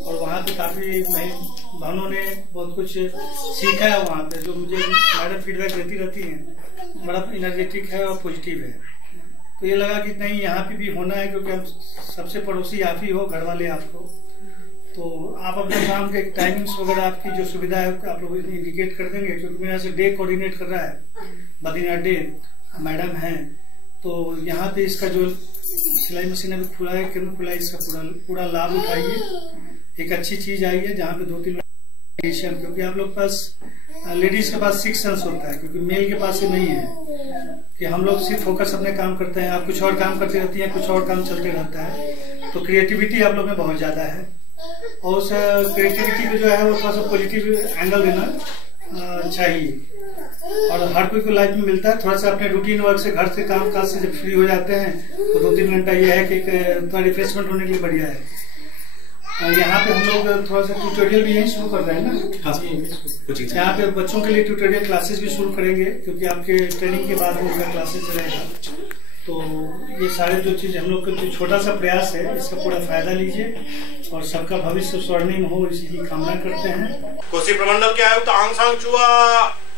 और वहाँ पे काफी बहनों ने बहुत कुछ सीखा है वहाँ पे, जो मुझे मैडम फीडबैक देती रहती हैं। बड़ा एनर्जेटिक है और पॉजिटिव है। तो ये लगा कि नहीं, यहाँ पे भी होना है, क्योंकि हम सबसे पड़ोसी आप ही हो, घर वाले आपको। तो आप अपने काम के टाइमिंग्स वगैरह आपकी जो सुविधा है आप लोग इंडिकेट कर देंगे, क्योंकि मेरे यहाँ से डे कोऑर्डिनेट कर रहा है बद्रीनाथ डे मैडम हैं। तो यहाँ पे इसका जो सिलाई मशीन अभी खुला है, केंद्र खुला है, इसका पूरा लाभ उठाइए। एक अच्छी चीज आई है जहाँ पे 2-3 क्योंकि आप लोग पास लेडीज के पास 6 सेंस होता है, क्योंकि मेल के पास ये नहीं है कि हम लोग सिर्फ फोकस अपने काम करते हैं, आप कुछ और काम करती रहती हैं, कुछ और काम चलते रहता है। तो क्रिएटिविटी आप लोग में बहुत ज्यादा है और उस क्रिएटिविटी को जो है वो थोड़ा सा पॉजिटिव एंगल देना चाहिए। और हर कोई को लाइफ में मिलता है, थोड़ा सा अपने रूटीन वर्क से, घर से, काम काज से जब फ्री हो जाते हैं तो 2-3 घंटा ये है कि थोड़ा रिफ्रेशमेंट होने के लिए बढ़िया है। यहाँ पे हम लोग थोड़ा सा ट्यूटोरियल भी यही शुरू कर रहे हैं ना। यहाँ पे बच्चों के लिए ट्यूटोरियल क्लासेस भी शुरू करेंगे, क्योंकि आपके ट्रेनिंग के बाद उनका क्लासेस रहेगा। तो ये सारे जो चीज हम लोग का जो छोटा सा प्रयास है, इसका पूरा फायदा लीजिए और सबका भविष्य स्वर्णिम हो, इसकी कामना करते हैं। कोसी प्रमंडल के आयुक्त आंग सांग चुआ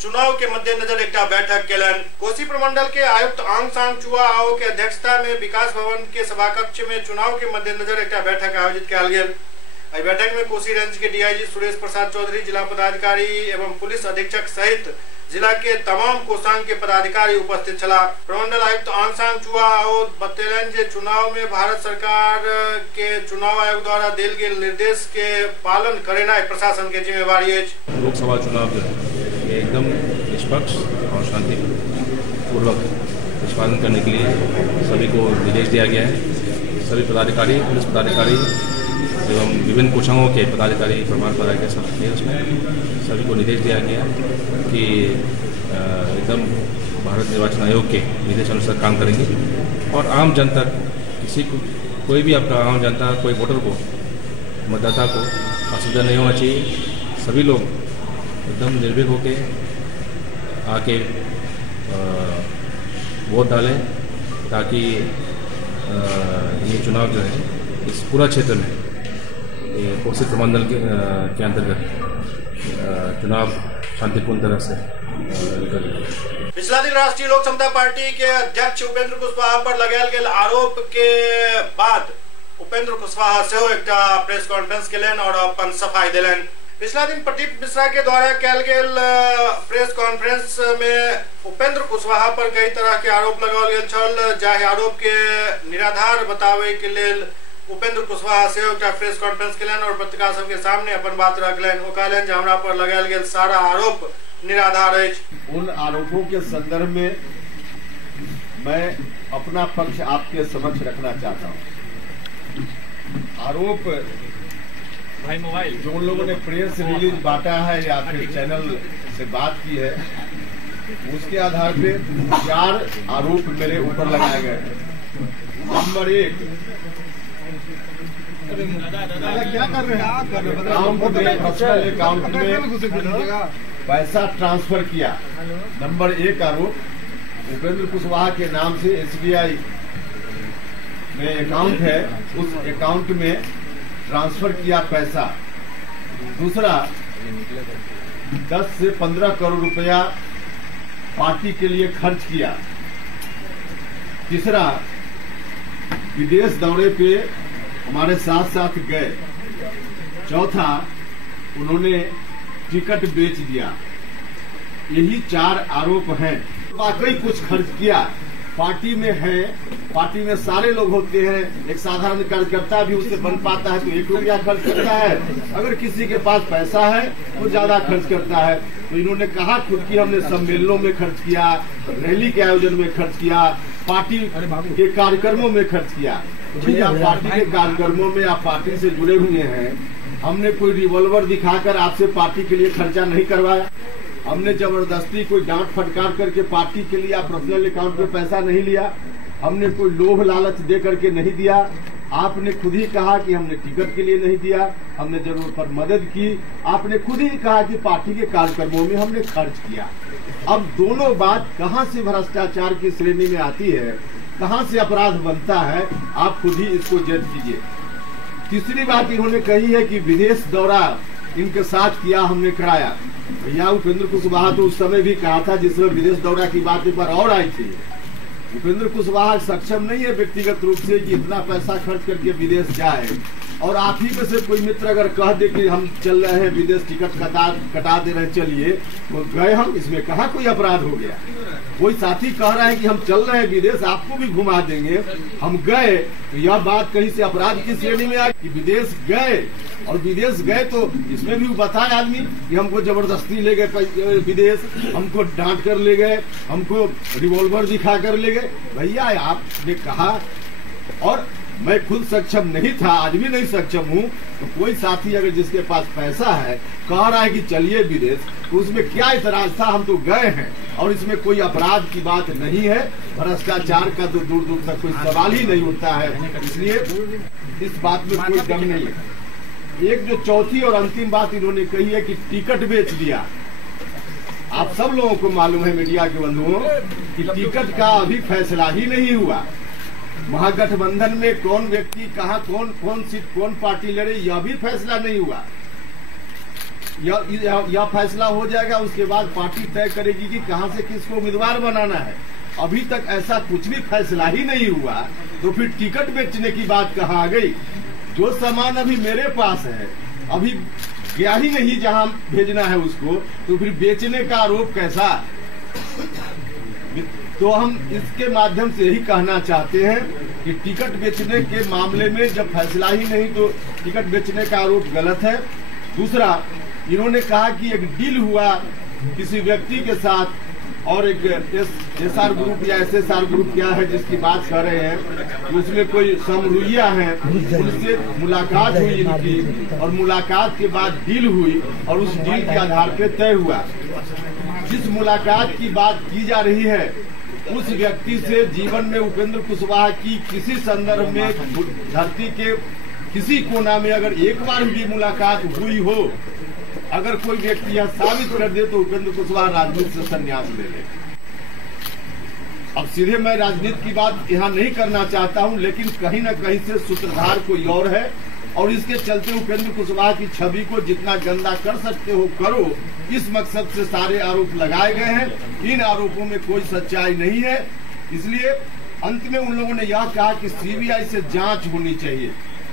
चुनाव के मद्देनजर एक बैठक केलन। कोसी प्रमंडल के आयुक्त आंग सांग चुआ आओ के अध्यक्षता में विकास भवन के सभा कक्ष में चुनाव के मद्देनजर एक बैठक आयोजित किया गया। इस बैठक में कोसी रेंज के डीआईजी सुरेश प्रसाद चौधरी, जिला पदाधिकारी एवं पुलिस अधीक्षक सहित जिला के तमाम कोषांग के पदाधिकारी उपस्थित छला। प्रमंडल आयुक्त आंग सांग चुआ और बतेलन जे चुनाव में भारत सरकार के चुनाव आयोग द्वारा दिए गए निर्देश के पालन करना प्रशासन के जिम्मेवारी है। लोकसभा चुनाव जो है एकदम निष्पक्ष और शांतिपूर्वक निष्पादन करने के लिए सभी को निर्देश दिया गया है। सभी पदाधिकारी, पुलिस पदाधिकारी एवं विभिन्न कोषांगों के पदाधिकारी, प्रमाण पदाधिकारी सब थे उसमें। सभी को निर्देश दिया गया कि एकदम भारत निर्वाचन आयोग के निर्देश अनुसार काम करेंगे और आम जनता, किसी को कोई भी आपका आम जनता, कोई वोटर को, मतदाता को असुविधा नहीं होना चाहिए। सभी लोग एकदम निर्भीक होकर आके वोट डालें ताकि ये चुनाव जो है इस पूरा क्षेत्र में कोसी प्रमंडल के अंतर्गत चुनाव शांतिपूर्ण तरह से निकले। पिछला दिन राष्ट्रीय लोक समता पार्टी के अध्यक्ष उपेंद्र कुशवाहा पर लगायल गेल आरोप के बाद उपेंद्र कुशवाहा से एक प्रेस कॉन्फ्रेंस केलन और अपन सफाई दिलन। पिछला दिन प्रदीप मिश्रा के द्वारा कयल गेल प्रेस कॉन्फ्रेंस में उपेंद्र कुशवाहा पर कई तरह के आरोप लगाओल गेल छल, जाहि आरोप के निराधार बतावे के लेल उपेंद्र कुशवाहा से एक प्रेस कॉन्फ्रेंस केलन और पत्रकार सब के सामने अपन बात रखलन। वो कहलन जे हमरा पर लगायल गेल सारा आरोप निराधार है। उन आरोपों के संदर्भ में मैं अपना पक्ष आपके समक्ष रखना चाहता हूँ। आरोप भाई मोबाइल जो उन लोगों ने प्रेस रिलीज बांटा है या फिर चैनल से बात की है, उसके आधार पे 4 आरोप मेरे ऊपर लगाए गए। नंबर 1, क्या कर रहे हैं, पर्सनल अकाउंट में पैसा ट्रांसफर किया। नंबर 1 आरोप उपेंद्र कुशवाहा के नाम से SBI में अकाउंट है, उस अकाउंट में ट्रांसफर किया पैसा। दूसरा, 10 से 15 करोड़ रुपया पार्टी के लिए खर्च किया। तीसरा, विदेश दौरे पे हमारे साथ साथ गए। चौथा, उन्होंने टिकट बेच दिया। यही 4 आरोप हैं। वाकई कुछ खर्च किया, पार्टी में है, पार्टी में सारे लोग होते हैं, एक साधारण कार्यकर्ता भी उससे बन पाता है तो 1 रुपया खर्च करता है। अगर किसी के पास पैसा है तो ज्यादा खर्च करता है। तो इन्होंने कहा खुद की हमने सम्मेलनों में खर्च किया, रैली के आयोजन में खर्च किया, पार्टी के कार्यक्रमों में खर्च किया। भैया, पार्टी के कार्यक्रमों में आप पार्टी से जुड़े हुए हैं, हमने कोई रिवॉल्वर दिखाकर आपसे पार्टी के लिए खर्चा नहीं करवाया। हमने जबरदस्ती कोई डांट फटकार करके पार्टी के लिए आप पर्सनल अकाउंट में पैसा नहीं लिया। हमने कोई लोभ लालच दे करके नहीं दिया। आपने खुद ही कहा कि हमने टिकट के लिए नहीं दिया, हमने जरूरत पर मदद की। आपने खुद ही कहा कि पार्टी के कार्यक्रमों में हमने खर्च किया। अब दोनों बात कहां से भ्रष्टाचार की श्रेणी में आती है, कहां से अपराध बनता है, आप खुद ही इसको जज कीजिए। तीसरी बात इन्होंने कही है कि विदेश दौरा इनके साथ किया, हमने कराया। भैया, उपेंद्र कुशवाहा तो उस समय भी कहा था जिसमें विदेश दौरा की बात एक बार और आई थी। उपेंद्र कुशवाहा सक्षम नहीं है व्यक्तिगत रूप से कि इतना पैसा खर्च करके विदेश जाए। और आप ही में से कोई मित्र अगर कह दे कि हम चल रहे हैं विदेश, टिकट कटा दे रहे हैं, चलिए, तो गए हम, इसमें कहा कोई अपराध हो गया। कोई साथी कह रहा है कि हम चल रहे हैं विदेश, आपको भी घुमा देंगे, हम गए, तो यह बात कहीं से अपराध की श्रेणी में आ कि विदेश गए। और विदेश गए तो इसमें भी बताए आदमी कि हमको जबरदस्ती ले गए विदेश, हमको डांट कर ले गए, हमको रिवॉल्वर दिखा कर ले गए। भैया, आपने कहा, और मैं खुद सक्षम नहीं था, आज भी नहीं सक्षम हूँ, तो कोई साथी अगर जिसके पास पैसा है कह रहा है कि चलिए विदेश, तो उसमें क्या इतराज था? हम तो गए हैं और इसमें कोई अपराध की बात नहीं है। भ्रष्टाचार का तो दूर दूर तक कोई सवाल ही नहीं उठता है, इसलिए इस बात में कोई दम नहीं है। एक जो चौथी और अंतिम बात इन्होंने कही है कि टिकट बेच दिया। आप सब लोगों को मालूम है, मीडिया के बंधुओं, कि टिकट का अभी फैसला ही नहीं हुआ। महागठबंधन में कौन व्यक्ति कहाँ कौन सीट कौन पार्टी लड़े, यह भी फैसला नहीं हुआ। यह फैसला हो जाएगा, उसके बाद पार्टी तय करेगी कि कहां से किसको उम्मीदवार बनाना है। अभी तक ऐसा कुछ भी फैसला ही नहीं हुआ, तो फिर टिकट बेचने की बात कहाँ आ गई? जो सामान अभी मेरे पास है, अभी गया ही नहीं जहां भेजना है उसको, तो फिर बेचने का आरोप कैसा? तो हम इसके माध्यम से यही कहना चाहते हैं कि टिकट बेचने के मामले में जब फैसला ही नहीं, तो टिकट बेचने का आरोप गलत है। दूसरा, इन्होंने कहा कि एक डील हुआ किसी व्यक्ति के साथ, और एक एसआर ग्रुप या एसएसआर ग्रुप क्या है जिसकी बात कर रहे हैं, उसमें कोई समरूइया है, उनसे मुलाकात हुई इनकी, और मुलाकात के बाद डील हुई, और उस डील के आधार पर तय हुआ। जिस मुलाकात की बात की जा रही है, उस व्यक्ति से जीवन में उपेंद्र कुशवाहा की किसी संदर्भ में धरती के किसी कोना में अगर एक बार भी मुलाकात हुई हो, अगर कोई व्यक्ति यह साबित कर दे, तो उपेंद्र कुशवाहा राजनीति से संन्यास ले ले। अब सीधे मैं राजनीति की बात यहाँ नहीं करना चाहता हूँ, लेकिन कहीं न कहीं से सूत्रधार कोई और है, और इसके चलते उपेंद्र कुशवाहा की छवि को जितना गंदा कर सकते हो करो, इस मकसद से सारे आरोप लगाए गए हैं। इन आरोपों में कोई सच्चाई नहीं है। इसलिए अंत में उन लोगों ने यह कहा कि सीबीआई से जांच होनी चाहिए।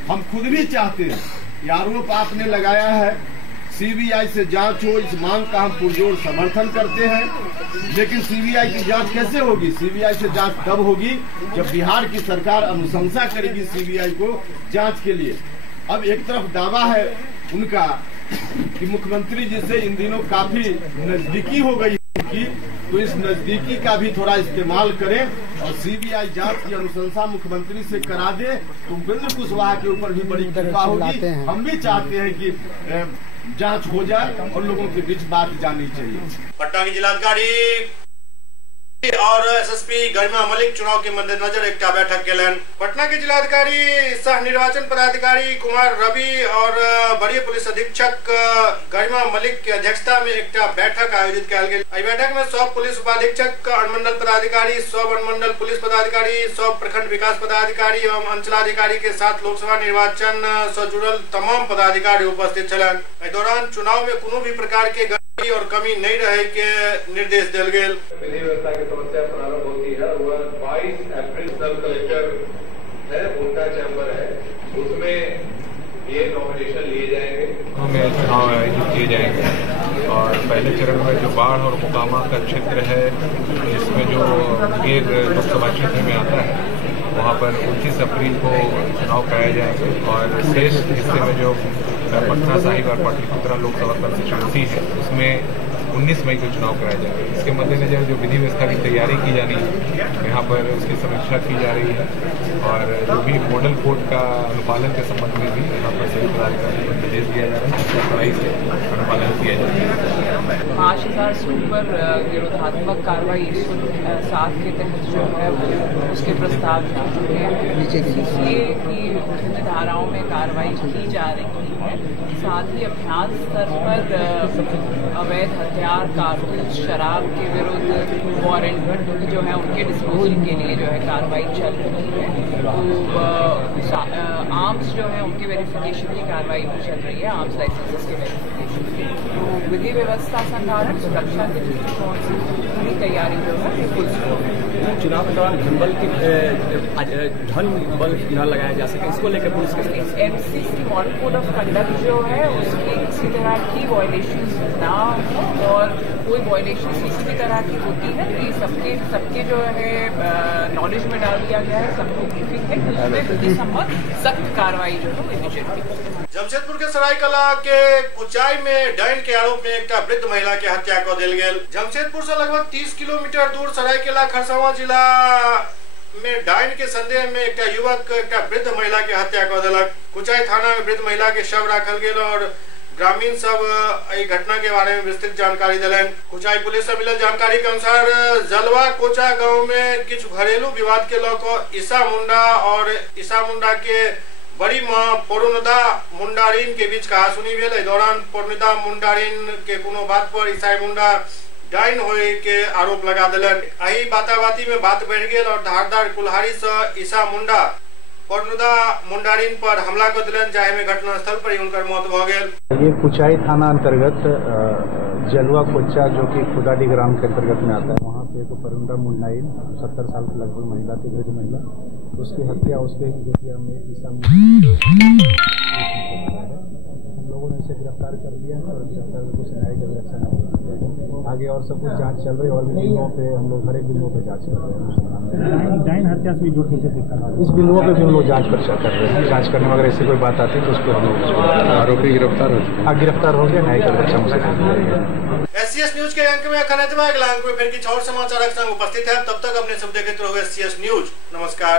हम खुद भी चाहते हैं, ये आरोप आपने लगाया है, सीबीआई से जांच हो, इस मांग का हम पुरजोर समर्थन करते हैं। लेकिन सीबीआई की जांच कैसे होगी? सीबीआई से जांच तब होगी जब बिहार की सरकार अनुशंसा करेगी सीबीआई को जांच के लिए। अब एक तरफ दावा है उनका कि मुख्यमंत्री जी से इन दिनों काफी नजदीकी हो गई की, तो इस नजदीकी का भी थोड़ा इस्तेमाल करें और सीबीआई जांच की अनुशंसा मुख्यमंत्री से करा दे, तो उपेंद्र कुशवाहा के ऊपर भी बड़ी कृपा होगी। हम भी चाहते हैं कि जांच हो जाए और लोगों के बीच बात जानी चाहिए। पटना की जिलाधिकारी और एसएसपी गरिमा मलिक चुनाव के मद्देनजर एक बैठक केलन। पटना के जिलाधिकारी सह निर्वाचन पदाधिकारी कुमार रवि और वरीय पुलिस अधीक्षक गरिमा मलिक की अध्यक्षता में एक बैठक आयोजित किया गया। इस बैठक में 100 पुलिस उपाधीक्षक, अनुमंडल पदाधिकारी, 100 अनुमंडल पुलिस पदाधिकारी, 100 प्रखंड विकास पदाधिकारी एवं अंचलाधिकारी के साथ लोकसभा निर्वाचन से जुड़ल तमाम पदाधिकारी उपस्थित छलन। इस दौरान चुनाव में कोनो भी प्रकार के और कमी नहीं रहे के निर्देश दिल गए। विधि व्यवस्था की समस्या प्रारंभ होती है, वह 22 अप्रैल सब कलेक्टर है, उनका चैम्बर है, उसमें ये नॉमिनेशन लिए जाएंगे, हमें चुनाव आयोजित किए जाएंगे। और पहले चरण में जो बाढ़ और मोकामा का क्षेत्र है, इसमें जो मुंगेर लोकसभा क्षेत्र में आता है, वहाँ पर 29 अप्रैल को चुनाव कराए जाएंगे। और शेष हिस्से में जो पटना साहिब और पाटलिपुत्रा लोकसभा कंस्टिट्यूंसी है, उसमें 19 मई को चुनाव कराया जाएगा। इसके मद्देनजर जो विधि व्यवस्था की तैयारी की जानी है, यहाँ पर उसकी समीक्षा की जा रही है, और जो भी मॉडल कोड का अनुपालन के संबंध में भी यहाँ पर सभी पदाधिकारियों को निर्देश दिया जा रहा है, कड़ाई से अनुपालन किया जा रहा है। 5000 सुपर विरोधात्मक कार्रवाई 107 के तहत जो है उसके प्रस्ताव जा चुके हैं, इसलिए कि विभिन्न धाराओं में कार्रवाई की जा रही है। साथ ही अभ्यास स्तर पर अवैध हथियार, कारतूस, शराब के विरुद्ध वारंट जो है उनके डिस्पोजल के लिए जो है कार्रवाई चल रही है। तो आर्म्स जो है उनकी वेरिफिकेशन की कार्रवाई भी चल रही है, आर्म्स लाइसेंसेस के वेरिफिकेशन की। तो विधि व्यवस्था संधारण, सुरक्षा के दृष्टिकोण से पूरी तैयारी जो है फुल। चुनाव के दौरान धन बल न लगाया जा सके, इसको लेकर पुलिस के MCC model code of conduct जो है उसकी किसी तरह की वायलेशन ना हो, और कोई वायलेशन किसी भी तरह की होती है तो ये सबके जो है नॉलेज में डाल दिया गया है, सबको ब्रीफिंग है, उसमें विधि सम्मत सख्त कार्रवाई जो है इमीडिएटली। जमशेदपुर के सरायकला के कुचाई में डायन के आरोप में एक वृद्ध महिला के हत्या कर दिल गेल। जमशेदपुर से लगभग 30 किलोमीटर दूर सरायकला खरसावां जिला में डायन के संदेह में एक युवक एक वृद्ध महिला के हत्या कर दिलक। कुचाई थाना में वृद्ध महिला के शव रखल गेल और ग्रामीण सब इस घटना के बारे में विस्तृत जानकारी दिलन। कुचाई पुलिस से मिलल जानकारी के अनुसार जलवा कोचा गांव में कुछ घरेलू विवाद के लौक ईसा मुंडा के बड़ी मां पोरुनदा मुंडारीन के बीच कहासुनी भेल। इस दौरान पोरुनदा मुंडारीन के कोनो बात पर ईसाई मुंडा डाइन होए के आरोप लगा दिलन। यही बाताबाती में बात बढ़ गई और धारदार कुल्हाड़ी से ईसा मुंडा परनुदा मुंडारिन पर हमला कर दिलन, जाहे में घटना स्थल पर ही उनकर मौत भ गेल। ये कुचाई थाना अंतर्गत जलुआ कोच्चा जो कि खुदाडी ग्राम के अंतर्गत में आता है, वहाँ पे एक परनुदा मुंडारिन 70 साल की लगभग महिला थी, वृद्ध महिला, उसकी हत्या उसके बेटिया में ईसा हम लोगों ने इसे गिरफ्तार कर लिया है और गिरफ्तार कुछ न्यायिक अभिरक्षा आगे और सब कुछ जांच चल रही है और भी बिंदुओं पे हम लोग हर एक बिंदुओं पे जांच कर रहे हैं। डाइन हत्या से भी जुड़ कैसे इस बिंदुओं पे भी हम लोग जांच पर्चा कर रहे हैं। जांच करने में अगर ऐसी कोई बात आती है तो उस पर हम लोग आरोपी गिरफ्तार हो चुके। हाँ, गिरफ्तार हो गया, न्यायिक अभिरक्षा। SCS न्यूज के अंक में खनतवा अगला अंक में फिर कुछ और समाचार संग उपस्थित है। तब तक अपने सब देखते रहो SCS न्यूज। नमस्कार।